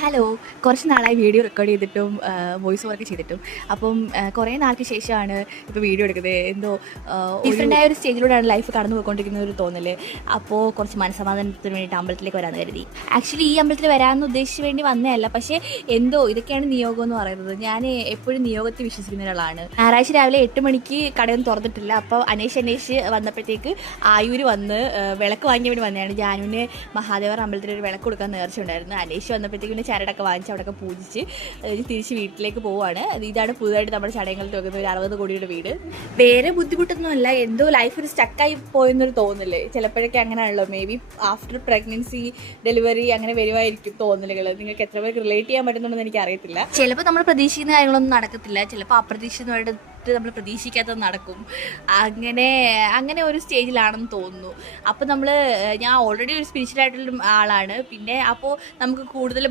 Hello. കുറച്ച് നാളായി video record ചെയ്തിട്ടും വോയിസ് ഓവറൊക്കെ ചെയ്തിട്ടും. അപ്പം കുറേ നാൾക്ക് ശേഷമാണ് ഇപ്പോൾ വീഡിയോ എടുക്കുന്നത്. എന്തോ ഡിഫറെൻ്റായ ഒരു സ്റ്റേജിലൂടെയാണ് ലൈഫ് കടന്നു പോയിക്കൊണ്ടിരിക്കുന്ന ഒരു തോന്നൽ. അപ്പോൾ കുറച്ച് മനസ്സമാധാനത്തിന് വേണ്ടിയിട്ട് അമ്പലത്തിലേക്ക് വരാമെന്ന് കരുതി. ആക്ച്വലി ഈ അമ്പലത്തിൽ വരാമെന്ന് ഉദ്ദേശിച്ച് വേണ്ടി വന്നതല്ല, പക്ഷേ എന്തോ ഇതൊക്കെയാണ് നിയോഗം എന്ന് പറയുന്നത്. ഞാൻ എപ്പോഴും നിയോഗത്തിൽ വിശ്വസിക്കുന്ന ഒരാളാണ്. ഞായറാഴ്ച രാവിലെ 8 മണിക്ക് കടയൊന്നും തുറന്നിട്ടില്ല. അപ്പോൾ അന്വേഷിച്ച് വന്നപ്പോഴത്തേക്ക് ആയൂർ വന്ന് വിളക്ക് വാങ്ങിയ വേണ്ടി വന്നതാണ്. ജാനുവിന് മഹാദേവർ അമ്പലത്തിൽ ഒരു വിളക്ക് കൊടുക്കാൻ നേർച്ച ഉണ്ടായിരുന്നു. അന്വേഷിച്ച് വന്നപ്പോഴത്തേക്കും ചരടൊക്കെ വാങ്ങിച്ച് അവിടെയൊക്കെ പൂജിച്ച് തിരിച്ച് വീട്ടിലേക്ക് പോവുകയാണ്. ഇതാണ് പുതുതായിട്ട് നമ്മുടെ ചടയങ്ങളിൽ വെക്കുന്ന ഒരു 60 കോടിയുടെ വീട്. വേറെ ബുദ്ധിമുട്ടൊന്നുമല്ല, എന്തോ ലൈഫ് ഒരു സ്റ്റക്കായി പോയെന്നൊരു തോന്നല്. ചിലപ്പോഴൊക്കെ അങ്ങനെയാണല്ലോ, may be after pregnancy delivery അങ്ങനെ വരുമായിരിക്കും തോന്നലുകൾ. നിങ്ങൾക്ക് എത്ര പേർക്ക് റിലേറ്റ് ചെയ്യാൻ പറ്റുന്നുണ്ടെന്ന് എനിക്ക് അറിയത്തില്ല. ചിലപ്പോൾ നമ്മൾ പ്രതീക്ഷിക്കുന്ന കാര്യങ്ങളൊന്നും നടക്കത്തില്ല, ചിലപ്പോൾ അപ്രതീക്ഷിതമായിട്ട് നമ്മൾ പ്രതീക്ഷിക്കാത്തത് നടക്കും. അങ്ങനെ ഒരു സ്റ്റേജിലാണെന്ന് തോന്നുന്നു. അപ്പോൾ ഞാൻ ഓൾറെഡി ഒരു സ്പിരിച്വൽ ആയിട്ടുള്ള ആളാണ്. പിന്നെ അപ്പോൾ നമുക്ക് കൂടുതൽ